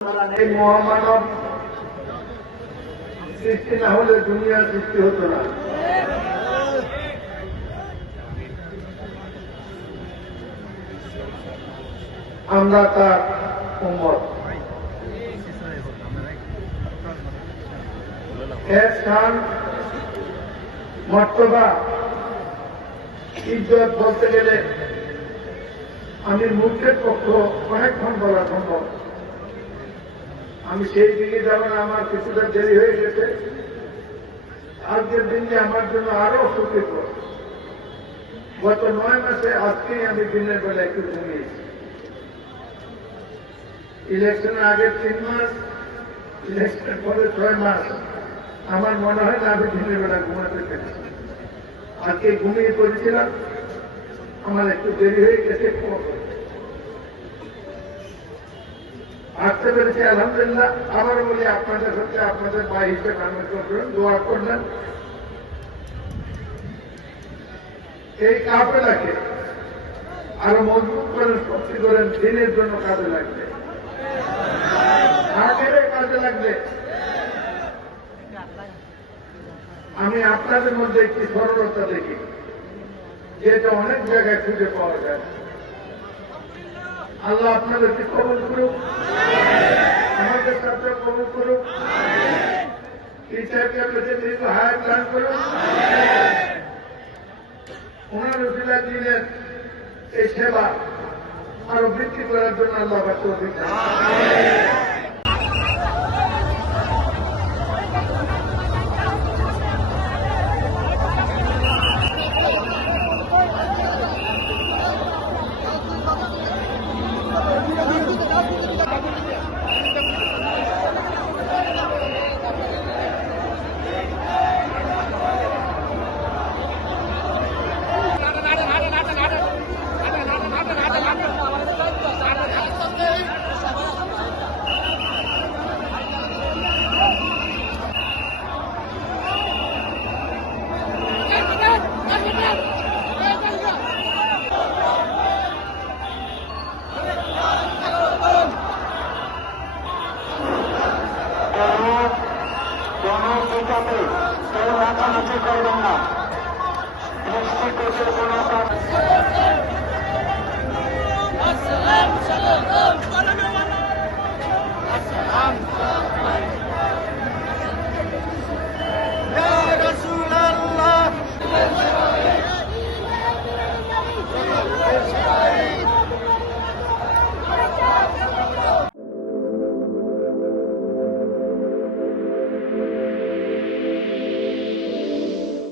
এই মহামানব সৃষ্টি না হলে দুনিয়ার সৃষ্টি হতো না। আমরা তার উম্মত। এর শান, মর্তবা, ইজ্জত বলতে গেলে আমি মুখের পক্ষ অনেকক্ষণ বলা সম্ভব। আমি সেই দিকে যাব না, আমার কিছুটা দেরি হয়ে গেছে। আজকের দিনটি আমার জন্য আরো সুখীকর। গত 9 মাসে আজকেই আমি দিনের বেলা একটু ঘুমিয়েছি। ইলেকশনের আগে 3 মাস, ইলেকশনের পরে 6 মাস আমার মনে হয় না আমি দিনের বেলা ঘুমাতে পেরেছি। আজকে ঘুমিয়ে পড়েছিলাম, আমার একটু দেরি হয়ে গেছে। আসতে পেরেছি আলহামদুলিল্লাহ। আবারও বলি আপনাদের হচ্ছে আপনাদের ভাই হিসেবে আমি করবেন, দোয়া করবেন। এই কাফেলাকে আরো মজবুত করেন, শক্তি করেন, দিনের জন্য কাজে লাগবে, আখেরে কাজে লাগবে। আমি আপনাদের মধ্যে একটি সরলতা দেখি, যেটা অনেক জায়গায় খুঁজে পাওয়া যায়। আল্লাহ আপনাদেরকে কবুল করুক, আমাদের সাথে কবুল করুক, টিচারকে বেঁচে দীর্ঘ হায়াত দান করুক। ওনার রসিলা দিনের এই সেবা আরো বৃদ্ধি করার জন্য আল্লাহ তৌফিক দান করুন। রাতারাতি করবেন না, নিশ্চিত কোনো